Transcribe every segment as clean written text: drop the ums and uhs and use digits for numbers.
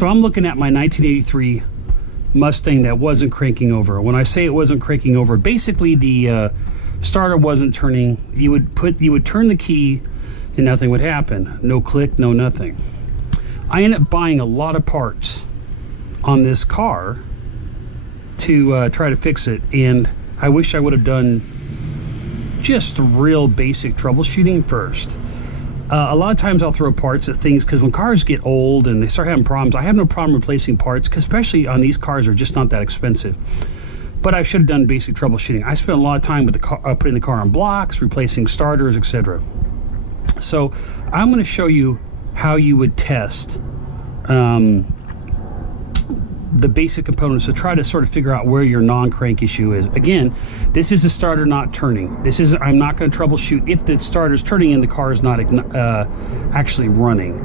So I'm looking at my 1983 Mustang that wasn't cranking over. When I say it wasn't cranking over, basically the starter wasn't turning. You would turn the key and nothing would happen. No click, no nothing. I ended up buying a lot of parts on this car to try to fix it, and I wish I would have done just real basic troubleshooting first. A lot of times I'll throw parts at things because when cars get old and they start having problems, I have no problem replacing parts, because especially on these cars, are just not that expensive. But I should have done basic troubleshooting. I spent a lot of time with the car, putting the car on blocks, replacing starters, etc. So I'm going to show you how you would test the basic components to try to sort of figure out where your non-crank issue is. Again, this is a starter not turning. I'm not going to troubleshoot if the starter's turning and the car is not actually running.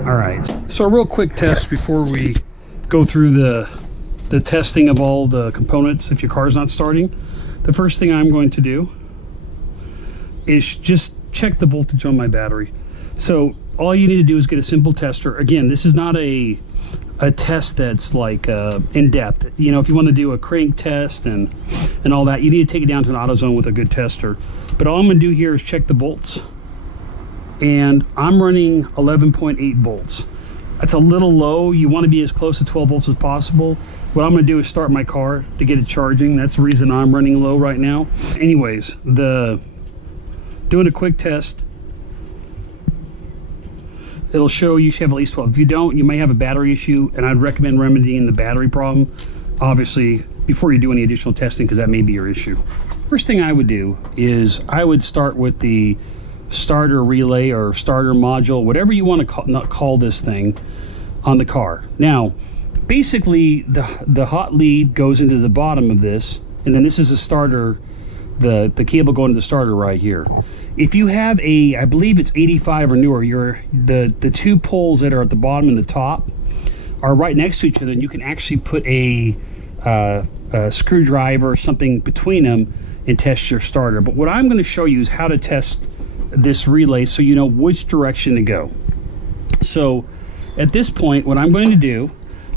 All right, so a real quick test before we go through the testing of all the components if your car's not starting. The first thing I'm going to do is just check the voltage on my battery. So all you need to do is get a simple tester. Again, this is not a test that's like in depth. You know, if you want to do a crank test and all that, you need to take it down to an AutoZone with a good tester. But all I'm going to do here is check the volts, and I'm running 11.8 volts. That's a little low. You want to be as close to 12 volts as possible. What I'm going to do is start my car to get it charging. That's the reason I'm running low right now. Anyways, doing a quick test, it'll show you should have at least 12. If you don't, you may have a battery issue, and I'd recommend remedying the battery problem, obviously, before you do any additional testing, because that may be your issue. First thing I would do is I would start with the starter relay or starter module, whatever you want to call this thing, on the car. Now, basically, the hot lead goes into the bottom of this, and then this is a starter, the cable going to the starter right here. If you have I believe it's 85 or newer, the two poles that are at the bottom and the top are right next to each other, and you can actually put a screwdriver or something between them and test your starter. But what I'm going to show you is how to test this relay so you know which direction to go. So at this point, what I'm going to do,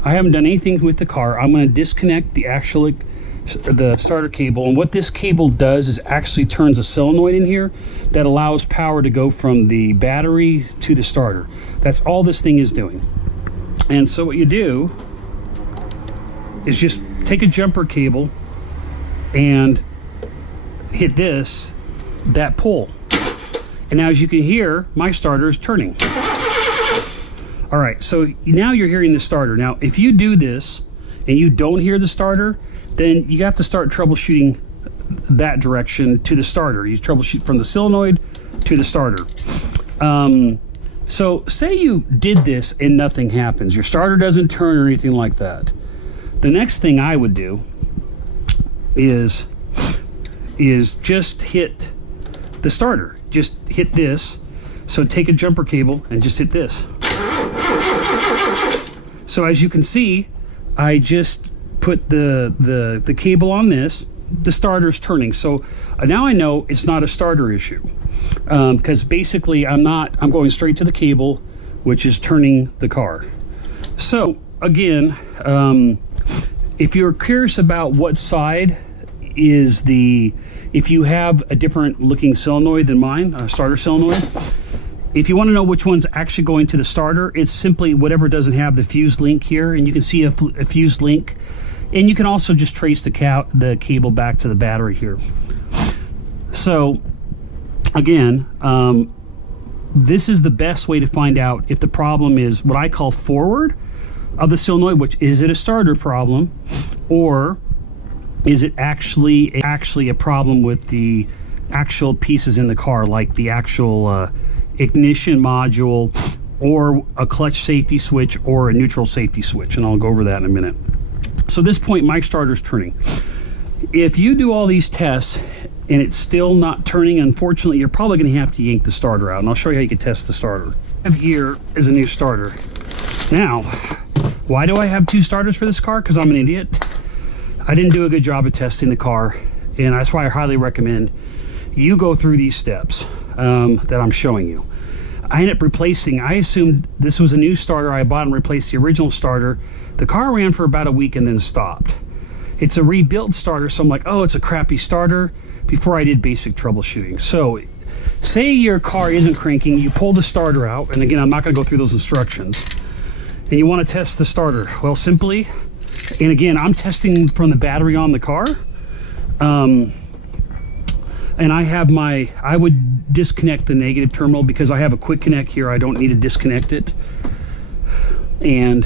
I haven't done anything with the car. I'm going to disconnect the starter cable, and what this cable does is actually turns a solenoid in here that allows power to go from the battery to the starter. That's all this thing is doing. And so what you do is just take a jumper cable and hit that pull, and now as you can hear, my starter is turning. All right, so now you're hearing the starter. Now if you do this and you don't hear the starter, then you have to start troubleshooting that direction to the starter. You troubleshoot from the solenoid to the starter. So say you did this and nothing happens. Your starter doesn't turn or anything like that. The next thing I would do is just hit the starter. Just hit this. So take a jumper cable and just hit this. So as you can see, I just put the cable on this, the starter's turning. So now I know it's not a starter issue, because basically I'm going straight to the cable, which is turning the car. So again, if you're curious about what side is if you have a different looking solenoid than mine, a starter solenoid, if you want to know which one's actually going to the starter, it's simply whatever doesn't have the fused link here, and you can see a fused link. And you can also just trace the cable back to the battery here. So again, this is the best way to find out if the problem is what I call forward of the solenoid, which is it a starter problem, or is it actually a problem with the actual pieces in the car, like the actual ignition module, or a clutch safety switch, or a neutral safety switch, and I'll go over that in a minute. So at this point, my starter's turning. If you do all these tests and it's still not turning, unfortunately, you're probably going to have to yank the starter out, and I'll show you how you can test the starter. Here is a new starter. Now, why do I have two starters for this car? Because I'm an idiot. I didn't do a good job of testing the car, and that's why I highly recommend you go through these steps that I'm showing you. I ended up replacing, I assumed this was a new starter I bought and replaced the original starter. The car ran for about a week and then stopped. It's a rebuilt starter, so I'm like, oh, it's a crappy starter, before I did basic troubleshooting. So say your car isn't cranking, you pull the starter out, and again, I'm not going to go through those instructions, and you want to test the starter. Well, simply, and again, I'm testing from the battery on the car, and I would disconnect the negative terminal because I have a quick connect here. I don't need to disconnect it. And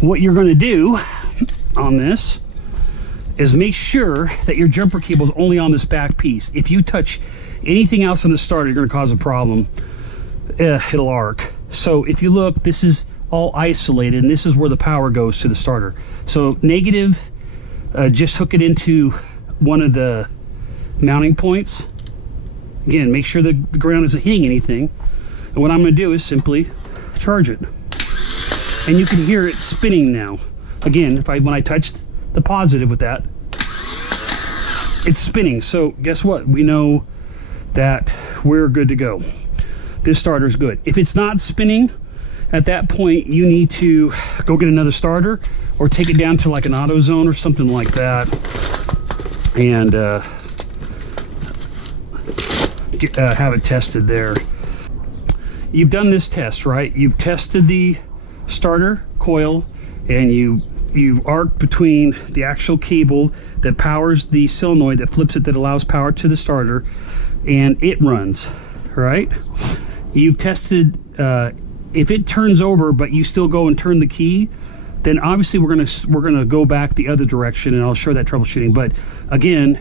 what you're going to do on this is make sure that your jumper cable is only on this back piece. If you touch anything else on the starter, you're going to cause a problem. It'll arc. So if you look, this is all isolated, and this is where the power goes to the starter. So negative, just hook it into one of the mounting points. Again, make sure the ground isn't hitting anything. And what I'm going to do is simply charge it. And you can hear it spinning now. Again, when I touched the positive with that, it's spinning. So guess what? We know that we're good to go. This starter's good. If it's not spinning, at that point you need to go get another starter or take it down to like an AutoZone or something like that, and have it tested there. You've done this test, right? You've tested the starter coil, and you arc between the actual cable that powers the solenoid that flips it, that allows power to the starter, and it runs, right? You've tested, if it turns over but you still go and turn the key, then obviously we're gonna go back the other direction, and I'll show that troubleshooting. But again,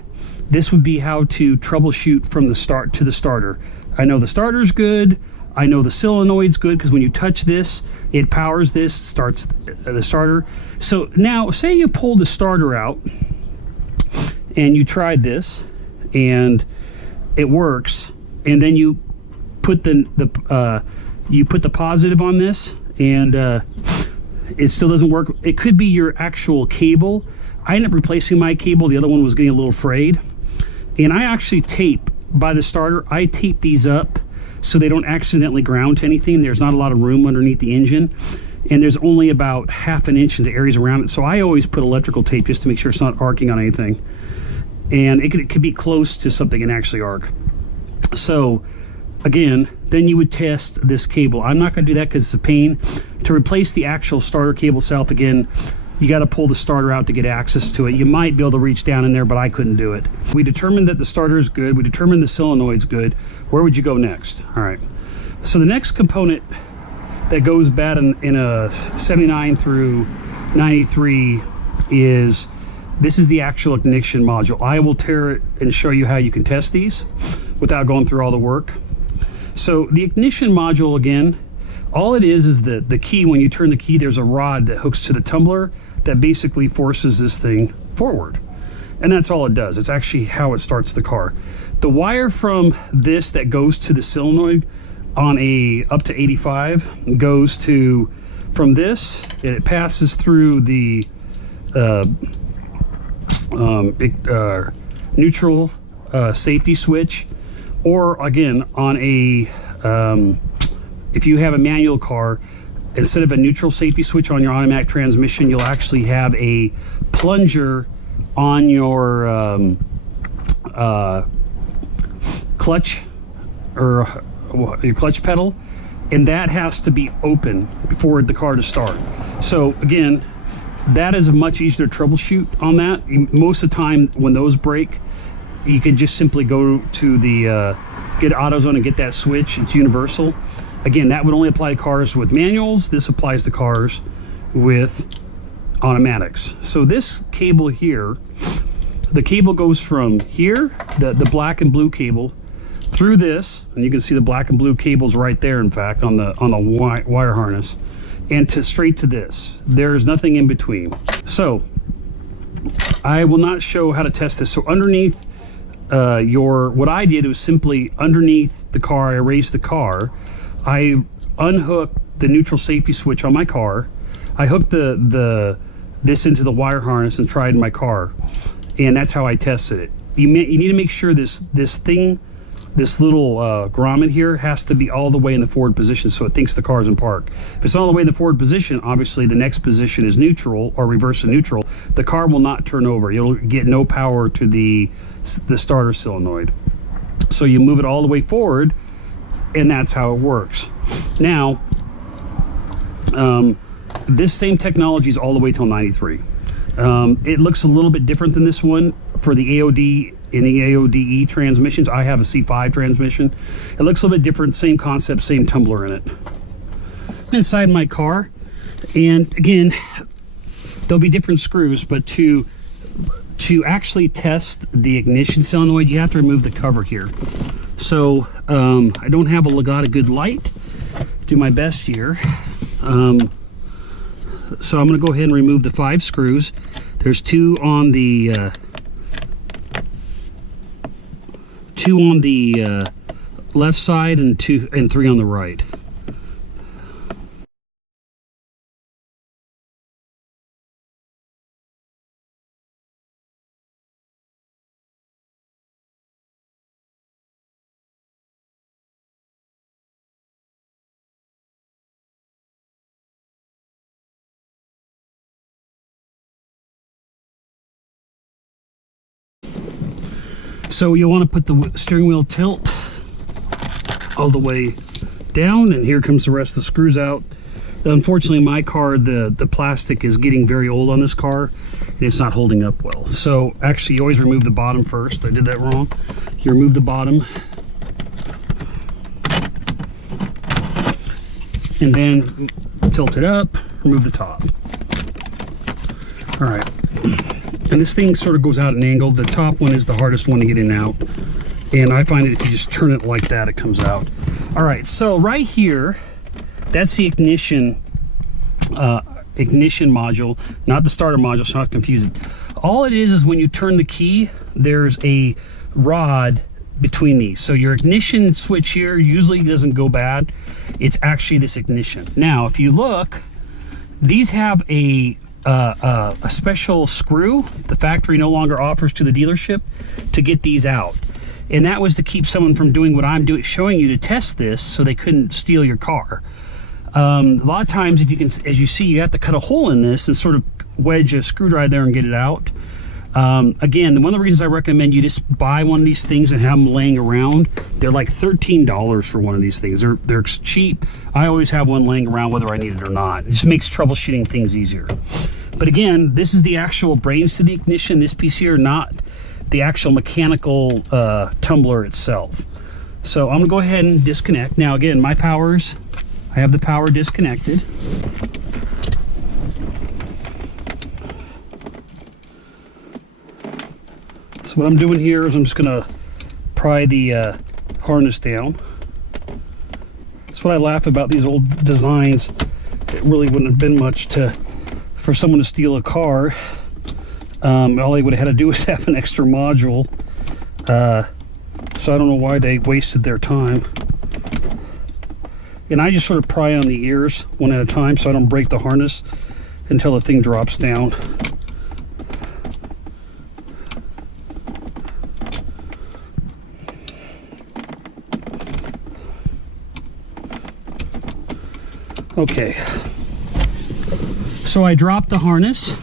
this would be how to troubleshoot from the start to the starter. I know the starter's good. I know the solenoid's good because when you touch this, it powers this, starts the starter. So now, say you pull the starter out and you tried this and it works, and then you put the positive on this and it still doesn't work. It could be your actual cable. I ended up replacing my cable. The other one was getting a little frayed, and I actually tape by the starter. I tape these up so they don't accidentally ground to anything. There's not a lot of room underneath the engine, and there's only about ½ an inch into areas around it. So I always put electrical tape just to make sure it's not arcing on anything. And it could be close to something and actually arc. So again, then you would test this cable. I'm not going to do that because it's a pain. To replace the actual starter cable itself, again, you got to pull the starter out to get access to it. You might be able to reach down in there, but I couldn't do it. We determined that the starter is good. We determined the solenoid's good. Where would you go next? All right. So the next component that goes bad in a 79 through 93 is, this is the actual ignition module. I will tear it and show you how you can test these without going through all the work. So the ignition module, again, all it is the key. When you turn the key, there's a rod that hooks to the tumbler that basically forces this thing forward. And that's all it does. It's actually how it starts the car. The wire from this that goes to the solenoid on a up to 85 goes to, from this, it passes through the neutral safety switch, or again on a if you have a manual car, instead of a neutral safety switch on your automatic transmission, you'll actually have a plunger on your clutch, or your clutch pedal, and that has to be open before the car to start. So again, that is much easier to troubleshoot on that. Most of the time when those break, you can just simply go to the get AutoZone and get that switch. It's universal. Again, that would only apply to cars with manuals. This applies to cars with automatics. So this cable here, the cable goes from here, the black and blue cable, through this, and you can see the black and blue cables right there, in fact, on the wire harness, and to straight to this. There's nothing in between. So I will not show how to test this. So underneath what I did was simply underneath the car, I raised the car, I unhooked the neutral safety switch on my car, I hooked this into the wire harness and tried my car, and that's how I tested it. You need to make sure this thing grommet here has to be all the way in the forward position, so it thinks the car's in park. If it's all the way in the forward position, obviously the next position is neutral or reverse to neutral. The car will not turn over. You'll get no power to the starter solenoid. So you move it all the way forward, and that's how it works. Now, this same technology is all the way till 93. It looks a little bit different than this one for the AOD and the AODE transmissions. I have a C5 transmission. It looks a little bit different, same concept, same tumbler in it. Inside my car, and again, there'll be different screws, but to actually test the ignition solenoid, you have to remove the cover here. So I don't have a lot of good light. Do my best here. So I'm going to go ahead and remove the 5 screws. There's 2 on the left side and 3 on the right. So you want to put the steering wheel tilt all the way down, and here comes the rest of the screws out. Unfortunately, my car, the plastic is getting very old on this car, and it's not holding up well. So actually, you always remove the bottom first. I did that wrong. You remove the bottom, and then tilt it up, remove the top. All right. And this thing sort of goes out at an angle. The top one is the hardest one to get in and out. And I find that if you just turn it like that, it comes out. All right, so right here, that's the ignition module, not the starter module, so not confusing. All it is when you turn the key, there's a rod between these. So your ignition switch here usually doesn't go bad. It's actually this ignition. Now, if you look, these have a special screw the factory no longer offers to the dealership to get these out, and that was to keep someone from doing what I'm doing, showing you to test this, so they couldn't steal your car. A lot of times, if you can, as you see, you have to cut a hole in this and sort of wedge a screwdriver there and get it out. Again, one of the reasons I recommend you just buy one of these things and have them laying around. They're like $13 for one of these things. They're cheap. I always have one laying around whether I need it or not. It just makes troubleshooting things easier. But again, this is the actual brains to the ignition, this piece here, not the actual mechanical tumbler itself. So I'm gonna go ahead and disconnect. Now again, I have the power disconnected. So what I'm doing here is I'm just gonna pry the harness down. That's what I laugh about these old designs. It really wouldn't have been much for someone to steal a car. All they would have had to do was have an extra module. So I don't know why they wasted their time. And I just sort of pry on the ears one at a time so I don't break the harness until the thing drops down. Okay, so I dropped the harness.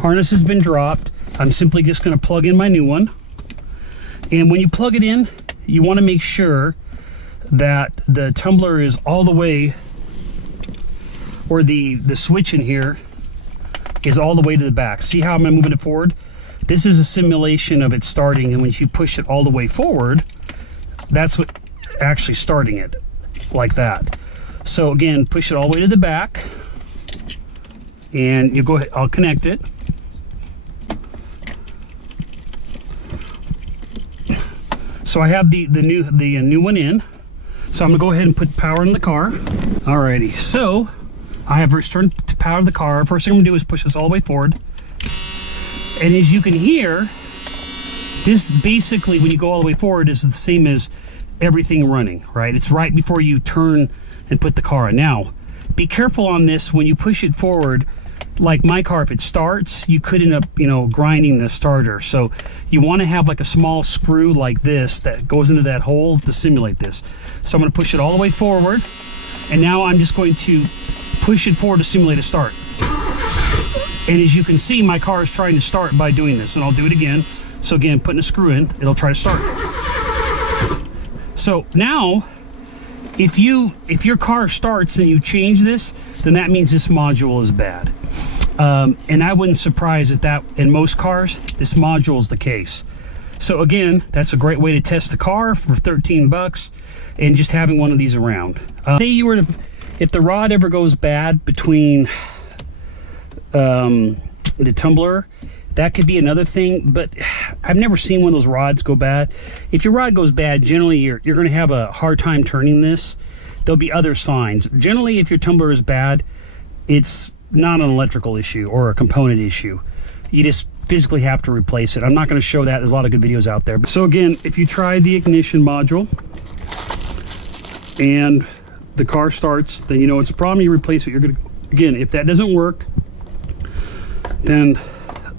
Harness has been dropped. I'm simply just going to plug in my new one. And when you plug it in, you want to make sure that the tumbler is all the way, or the switch in here is all the way to the back. See how I'm moving it forward? This is a simulation of it starting, and when you push it all the way forward, that's what actually starting it, like that. So again, push it all the way to the back, and you go ahead, I'll connect it. So I have the new one in. So I'm gonna go ahead and put power in the car. Alrighty, so I have returned to power the car. First thing I'm gonna do is push this all the way forward. And as you can hear, this basically, when you go all the way forward, is the same as everything running, right? It's right before you turn and put the car in. Now, be careful on this. When you push it forward, like my car, if it starts, you could end up, you know, grinding the starter. So you want to have like a small screw like this that goes into that hole to simulate this. So I'm going to push it all the way forward, and now I'm just going to push it forward to simulate a start. And as you can see, my car is trying to start by doing this, and I'll do it again. So again, putting a screw in, it'll try to start. So now, if your car starts and you change this, then that means this module is bad. And I wouldn't surprise if that, in most cars, this module is the case. So again, that's a great way to test the car for 13 bucks and just having one of these around. Say you were to, if the rod ever goes bad between the tumbler, that could be another thing, but I've never seen one of those rods go bad. If your rod goes bad, generally you're going to have a hard time turning this. There'll be other signs. Generally, if your tumbler is bad, it's not an electrical issue or a component issue. You just physically have to replace it. I'm not going to show that. There's a lot of good videos out there. So again, if you try the ignition module and the car starts, then you know it's a problem. You replace it. You're going to, again, if that doesn't work, then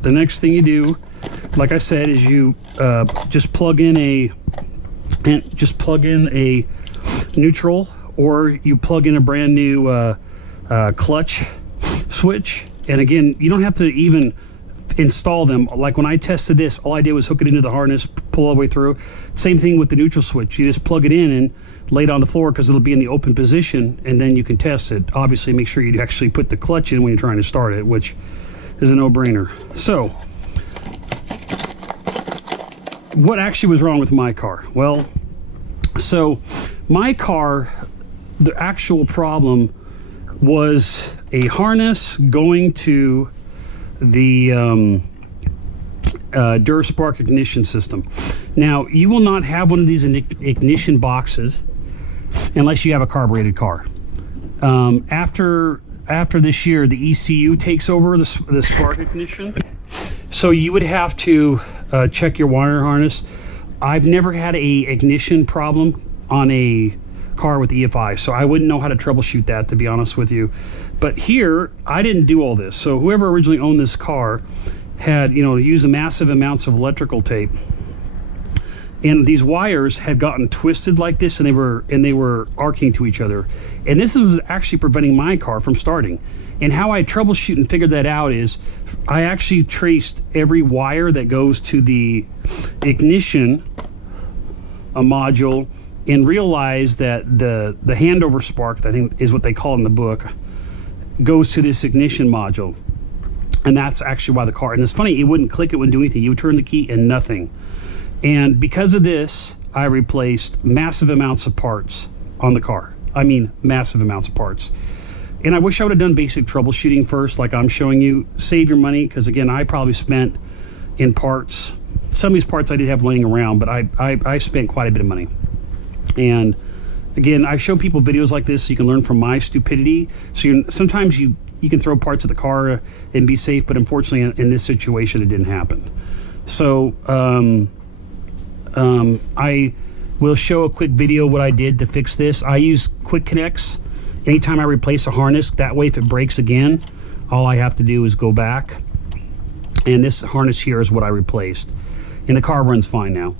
the next thing you do, like I said, is you just plug in a neutral, or you plug in a brand new clutch switch. And again, you don't have to even install them. Like when I tested this, all I did was hook it into the harness, pull all the way through. Same thing with the neutral switch. You just plug it in and lay it on the floor because it'll be in the open position, and then you can test it. Obviously, make sure you actually put the clutch in when you're trying to start it, which is a no-brainer. So, what actually was wrong with my car? Well, so my car, the actual problem was a harness going to the Durspark ignition system. Now, you will not have one of these ignition boxes unless you have a carbureted car. After this year, the ECU takes over the spark ignition. So you would have to check your wire harness. I've never had a ignition problem on a car with EFI, so I wouldn't know how to troubleshoot that, to be honest with you. But here, I didn't do all this. So whoever originally owned this car had, you know, used massive amounts of electrical tape. And these wires had gotten twisted like this, and they were arcing to each other. And this was actually preventing my car from starting. And how I troubleshoot and figured that out is I actually traced every wire that goes to the ignition module and realized that the handover spark, I think is what they call it in the book, goes to this ignition module. And that's actually why the car, and it's funny, it wouldn't click, it wouldn't do anything. You would turn the key and nothing. And because of this, I replaced massive amounts of parts on the car. I mean, massive amounts of parts. And I wish I would have done basic troubleshooting first, like I'm showing you. Save your money, because again, I probably spent in parts, some of these parts I did have laying around, but I spent quite a bit of money. And again, I show people videos like this so you can learn from my stupidity. So sometimes you can throw parts of the car and be safe, but unfortunately in this situation, it didn't happen. So I will show a quick video what I did to fix this. I use quick connects anytime I replace a harness. That way, if it breaks again, all I have to do is go back. And this harness here is what I replaced. And the car runs fine now.